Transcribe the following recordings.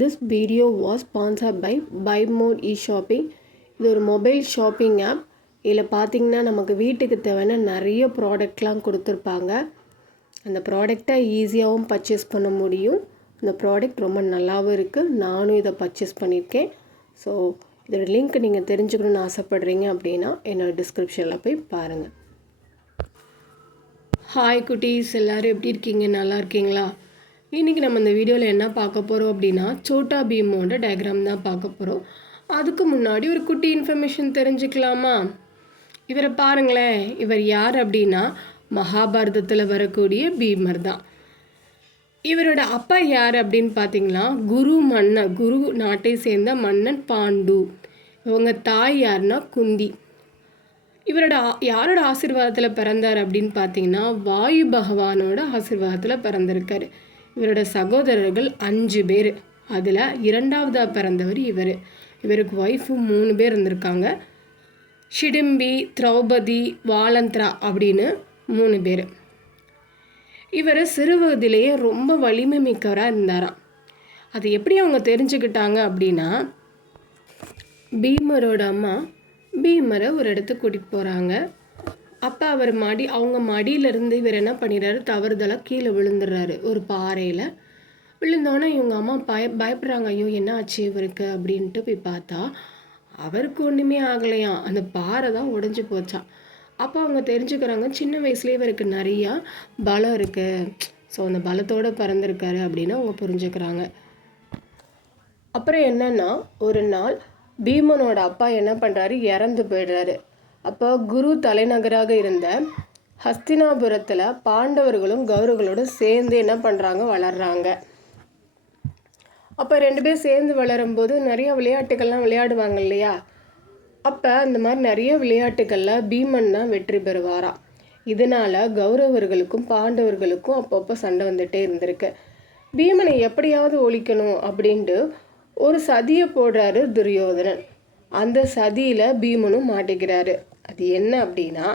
This video was sponsored by BuyMode eShopping. இது ஒரு mobile shopping app. இதில் பார்த்திங்கன்னா நமக்கு வீட்டுக்கு தேவையான நிறைய ப்ராடக்ட்லாம் கொடுத்துருப்பாங்க. அந்த ப்ராடக்டை ஈஸியாகவும் பர்ச்சேஸ் பண்ண முடியும். அந்த ப்ராடக்ட் ரொம்ப நல்லாவும் இருக்குது. நானும் இதை பர்ச்சேஸ் பண்ணியிருக்கேன். ஸோ இதோட லிங்க் நீங்கள் தெரிஞ்சுக்கணுன்னு ஆசைப்பட்றீங்க அப்படின்னா என்னோடய டிஸ்கிரிப்ஷனில் போய் பாருங்கள். ஹாய் குட்டீஸ், எல்லோரும் எப்படி இருக்கீங்க? நல்லா இருக்கீங்களா? இன்றைக்கி நம்ம இந்த வீடியோவில் என்ன பார்க்க போகிறோம் அப்படின்னா சோட்டா பீமோட டயக்ராம் தான் பார்க்க போகிறோம். அதுக்கு முன்னாடி ஒரு குட்டி இன்ஃபர்மேஷன் தெரிஞ்சுக்கலாமா? இவரை பாருங்களேன். இவர் யார் அப்படின்னா மகாபாரதத்தில் வரக்கூடிய பீமர் தான். இவரோட அப்பா யார் அப்படின்னு பார்த்தீங்கன்னா குரு நாட்டை சேர்ந்த மன்னன் பாண்டு. இவங்க தாய் யாருன்னா குந்தி. இவரோட யாரோட ஆசீர்வாதத்தில் பிறந்தார் அப்படின்னு பார்த்தீங்கன்னா வாயு பகவானோட ஆசீர்வாதத்தில் பிறந்திருக்காரு. இவரோட சகோதரர்கள் 5 பேர். அதில் 2ஆவதாக பிறந்தவர் இவருக்கு ஒய்ஃபு 3 பேர் இருந்திருக்காங்க. ஷிடிம்பி, திரௌபதி, வாலந்திரா அப்படின்னு 3 பேர். இவர் சிறு வயதிலேயே ரொம்ப வலிமை மிக்கவராக இருந்தாராம். அது எப்படி அவங்க தெரிஞ்சுக்கிட்டாங்க அப்படின்னா பீமரோட அம்மா பீமரை ஒரு இடத்துக்கு கூட்டிகிட்டு போகிறாங்க. அப்போ அவர் அவங்க மடியிலேருந்து இவர் என்ன பண்ணிடுறாரு, தவறுதலாக கீழே விழுந்துடுறாரு. ஒரு பாறையில் விழுந்தோன்னே இவங்க அம்மா பயப்படுறாங்க. ஐயோ என்ன ஆச்சு இவருக்கு அப்படின்ட்டு போய் பார்த்தா அவருக்கு ஒன்றுமே ஆகலையாம். அந்த பாறை தான் உடஞ்சி போச்சான். அப்போ அவங்க தெரிஞ்சுக்கிறாங்க சின்ன வயசுலேயே இவருக்கு நிறையா பலம் இருக்குது. ஸோ அந்த பலத்தோடு பிறந்திருக்காரு அப்படின்னு அவங்க புரிஞ்சுக்கிறாங்க. அப்புறம் என்னென்னா ஒரு நாள் பீமனோட அப்பா என்ன பண்ணுறாரு, இறந்து போயிடுறாரு. அப்போ குரு தலைநகராக இருந்த ஹஸ்தினாபுரத்தில் பாண்டவர்களும் கௌரவர்களோடும் சேர்ந்து என்ன பண்ணுறாங்க, வளர்கிறாங்க. அப்போ 2 பேர் சேர்ந்து வளரும்போது நிறைய விளையாட்டுகள்லாம் விளையாடுவாங்க இல்லையா? அப்போ அந்த மாதிரி நிறைய விளையாட்டுகளில் பீமன் தான் வெற்றி பெறுவாராம். இதனால் கௌரவர்களுக்கும் பாண்டவர்களுக்கும் அப்பப்போ சண்டை வந்துகிட்டே இருந்திருக்கு. பீமனை எப்படியாவது ஒழிக்கணும் அப்படின்ட்டு ஒரு சதியை போடுறாரு துரியோதனன். அந்த சதியில் பீமனும் மாட்டிக்கிறாரு. அது என்ன அப்படின்னா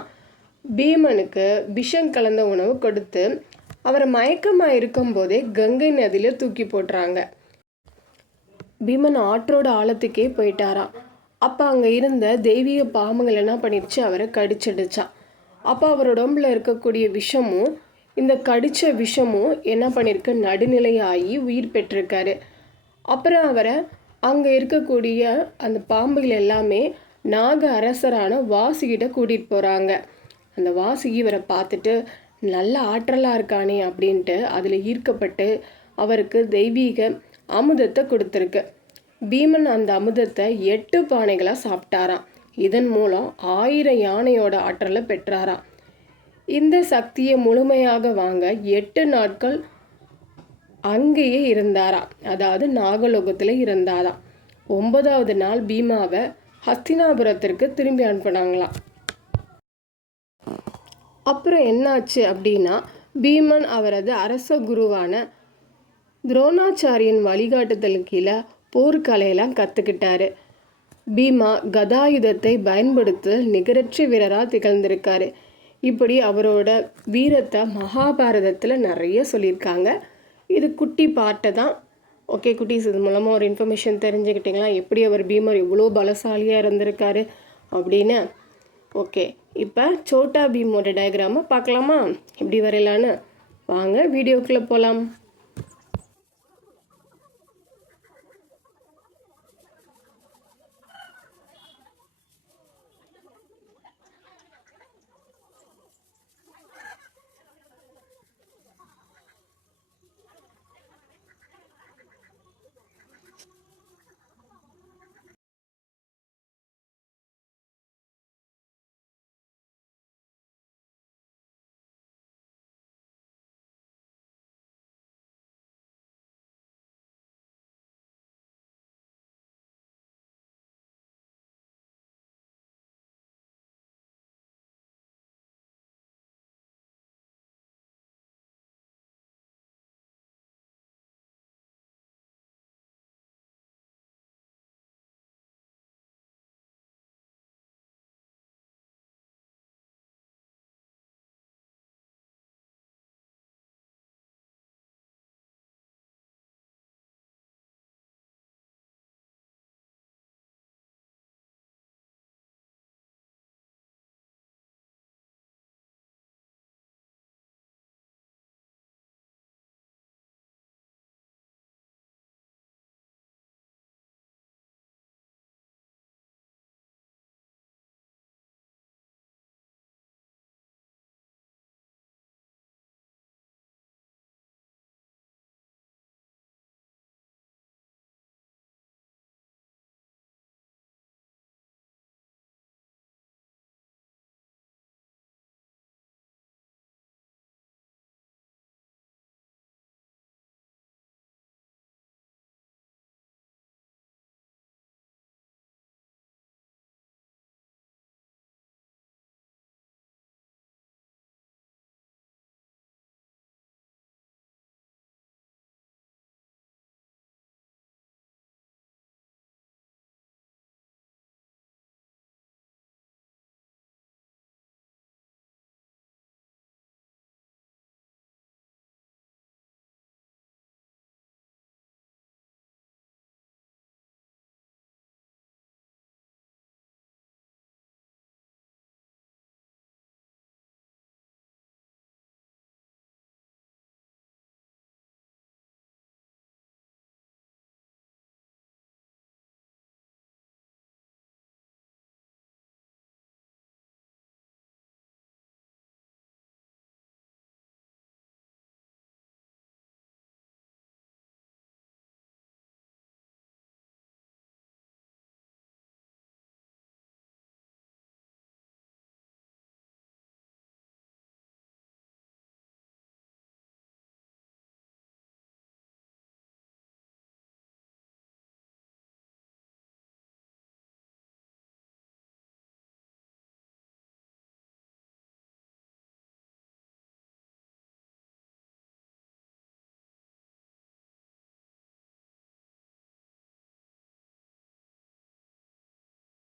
பீமனுக்கு விஷம் கலந்த உணவு கொடுத்து அவரை மயக்கமாக இருக்கும்போதே கங்கை நதியில் தூக்கி போட்டுறாங்க. பீமன் ஆற்றோட ஆழத்துக்கே போயிட்டாராம். அப்போ அங்கே இருந்த தெய்வீக பாம்புகள் என்ன பண்ணிடுச்சு, அவரை கடிச்சிடுச்சான். அப்போ அவரோட உடம்புல இருக்கக்கூடிய விஷமும் இந்த கடித்த விஷமும் என்ன பண்ணியிருக்கு, நடுநிலையாகி உயிர் பெற்றிருக்காரு. அப்புறம் அவரை அங்கே இருக்கக்கூடிய அந்த பாம்புகள் எல்லாமே நாக அரசரான வாசுகிட்ட கூட்டிகிட்டு போகிறாங்க. அந்த வாசுகி இவரை பார்த்துட்டு நல்ல ஆற்றலாக இருக்கானே அப்படின்ட்டு அதில் ஈர்க்கப்பட்டு அவருக்கு தெய்வீக அமுதத்தை கொடுத்துருக்கு. பீமன் அந்த அமுதத்தை 8 பானைகளாக சாப்பிட்டாராம். இதன் மூலம் 1000 யானையோட ஆற்றலை பெற்றாராம். இந்த சக்தியை முழுமையாக வாங்க 8 நாட்கள் அங்கேயே இருந்தாராம். அதாவது நாகலோகத்தில் இருந்தாராம். 9ஆவது நாள் பீமாவை ஹஸ்தினாபுரத்திற்கு திரும்பி அனுப்பினாங்களாம். அப்புறம் என்னாச்சு அப்படின்னா பீமன் அவரது அரச குருவான துரோணாச்சாரியன் வழிகாட்டுதல் கீழே போர்க்கலையெல்லாம் கற்றுக்கிட்டாரு. பீமா கதாயுதத்தை பயன்படுத்த நிகரற்ற வீரராக திகழ்ந்திருக்காரு. இப்படி அவரோட வீரத்தை மகாபாரதத்தில் நிறைய சொல்லியிருக்காங்க. இது குட்டி பாட்டை தான். ஓகே குட்டீஸ், இது மூலமாக ஒரு இன்ஃபர்மேஷன் தெரிஞ்சுக்கிட்டிங்களா, எப்படி அவர் பீமர் இவ்வளோ பலசாலியாக இருந்திருக்காரு அப்படின்னு. ஓகே, இப்போ சோட்டா பீமோட டயக்ராமை பார்க்கலாமா, எப்படி வரையலான்னு? வாங்க வீடியோக்குள்ளே போகலாம்.